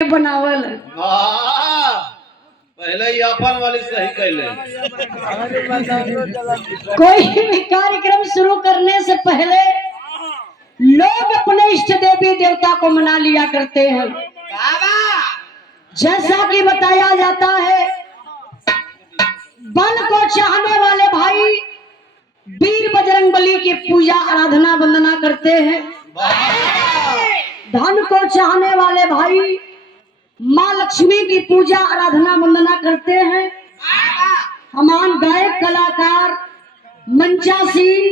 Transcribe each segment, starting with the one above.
बनावल पहले ही अपन वाली सही कहले। कोई भी कार्यक्रम शुरू करने से पहले लोग अपने इष्ट देवी देवता को मना लिया करते हैं। जैसा कि बताया जाता है, बल को चाहने वाले भाई वीर बजरंगबली की पूजा आराधना वंदना करते हैं। धन को चाहने वाले भाई माँ लक्ष्मी की पूजा आराधना वंदना करते हैं। हमान गायक कलाकार मंचासीन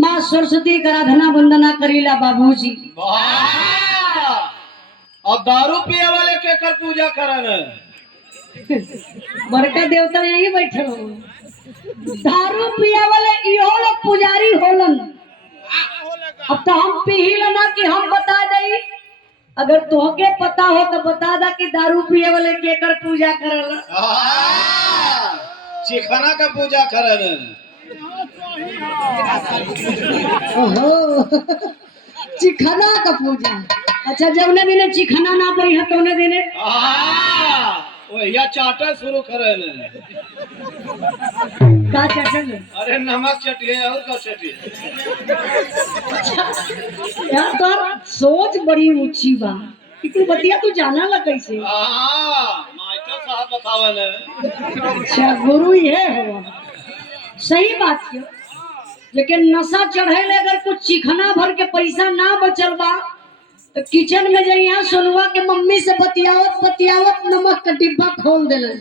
माँ सरस्वती की आराधना वंदना करीला बाबूजी। अब दारू पिए वाले के कर पूजा करन बड़का देवता यही बैठे हो। दारू पिए वाले इहो लोग पुजारी होलन। अब तो हम पी लेना कि हम बता दई, अगर तोहके पता हो तो बता दा कि दारू पिए वाले के कर पूजा करल। चिखना का पूजा करन। ओहो, चिखना का पूजा। अच्छा, जब ने दिने चिखना ना पड़ी है तो ने दिने या चाटा शुरू करन। का चटन? अरे नमक चटिए और का चटिए। यार तोर सोच बड़ी ऊंची बा। तू बतिया तू जाना ला कैसे? मास्टर साहब बतावन। अच्छा, गुरु ये हो। सही बात है, लेकिन नशा चढ़े अगर कुछ चिखना भर के पैसा ना बचल बा तो किचन में जाइए सोनुआ के मम्मी से बतियावत बतियावत नमक का डिब्बा खोल देलन।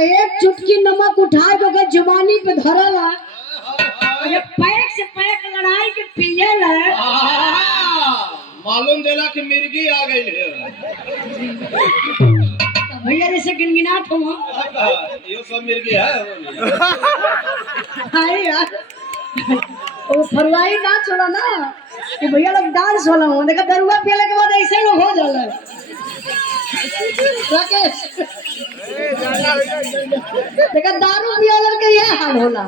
एक चुटकी नमक उठा के जुबानी पे धरल है, पैक से पैक लड़ाई के पिए ला। मालूम देला कि मिर्गी आ गई है। भैया जैसे गिनगिनाट हो ये सब मिर्गी है। हाय यार, वो फरवाई ना छोड़ा ना कि भैया लोग डांस वाला हो। देखा दरुआ पियले के बाद ऐसे लोग हो जाला। राकेश देखा दारू पियले के ये हाल होला।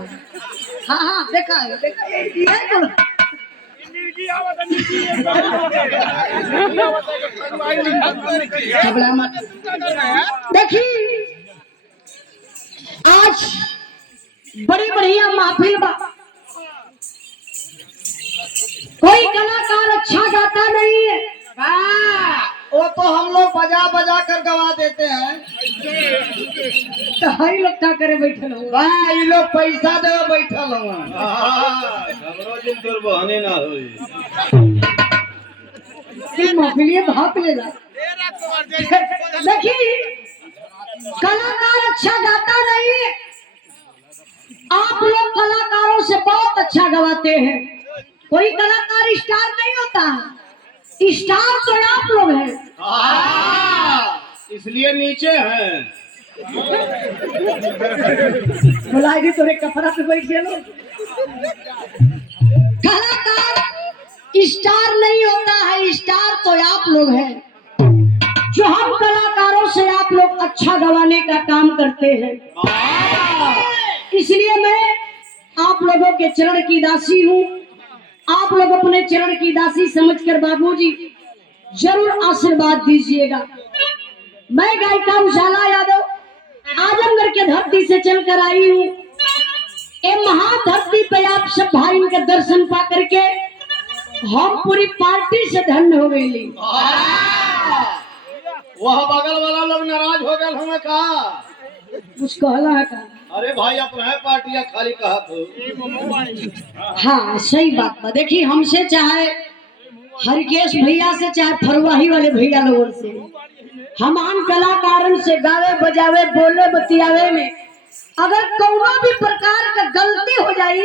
हाँ हाँ देखा है, देखा ये तो देखी आज बड़ी बढ़िया महफिल बा। कोई कलाकार अच्छा गाता नहीं है, वो तो हम लोग बजा बजा कर गवा देते हैं। तो हरी लोग क्या करे बैठल हो। ये लोग पैसा दे बैठल हो। हमरो जिन दुर्बहनी ना होई। महफिलिए भाप लेला। देखिए कलाकार अच्छा गाता नहीं है, आप लोग कलाकारों से बहुत अच्छा गवाते हैं। कोई कलाकार स्टार नहीं होता, स्टार तो आप लोग हैं। इसलिए नीचे हैं। बुलाई तोरे कपड़ा पे बैठ गए लोग। कलाकार स्टार नहीं होता है, स्टार तो आप लोग हैं। जो हम कलाकारों से आप लोग अच्छा गवाने का काम करते हैं, इसलिए मैं आप लोगों के चरण की दासी हूँ। आप लोग अपने चरण की दासी समझकर बाबूजी जरूर आशीर्वाद दीजिएगा। मैं गायिका उजाला यादव आजमगढ़ के धरती से चलकर आई हूँ। ये महाधरती पे आप सब भाइयों के दर्शन पा करके हम पूरी पार्टी से धन्य हो गई। वह बगल वाला लोग नाराज हो गए हमें कहा कुछ कहला है का? अरे भाई अपना है पार्टियां खाली कहा तो। हाँ सही बात है। देखिए हमसे चाहे हरकेश भैया से चाहे फरवाही वाले भैया लोगों से, हमान कलाकारन से गावे बजावे बोले बतियावे में अगर कौनो भी प्रकार का गलती हो जाई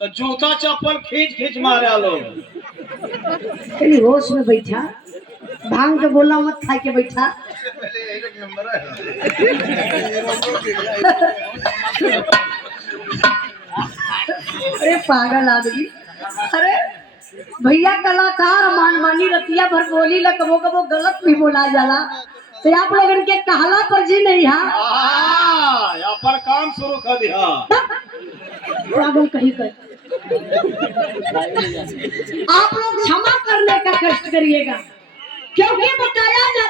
तो जूता चप्पल खींच खींच मारे लोग। होश में बैठा, भांग के बोला मत, खा के बैठा। अरे पागल आदमी। अरे भैया कलाकार मानमानी रतिया भर बोली ला, कबो कबो गलत भी बोला जाला तो आप लोग इनके कहला पर जी नहीं। हाँ पर काम शुरू कर दिया। पागल कहीं कर आप लोग क्षमा करने का कष्ट करिएगा, क्योंकि बताया जाता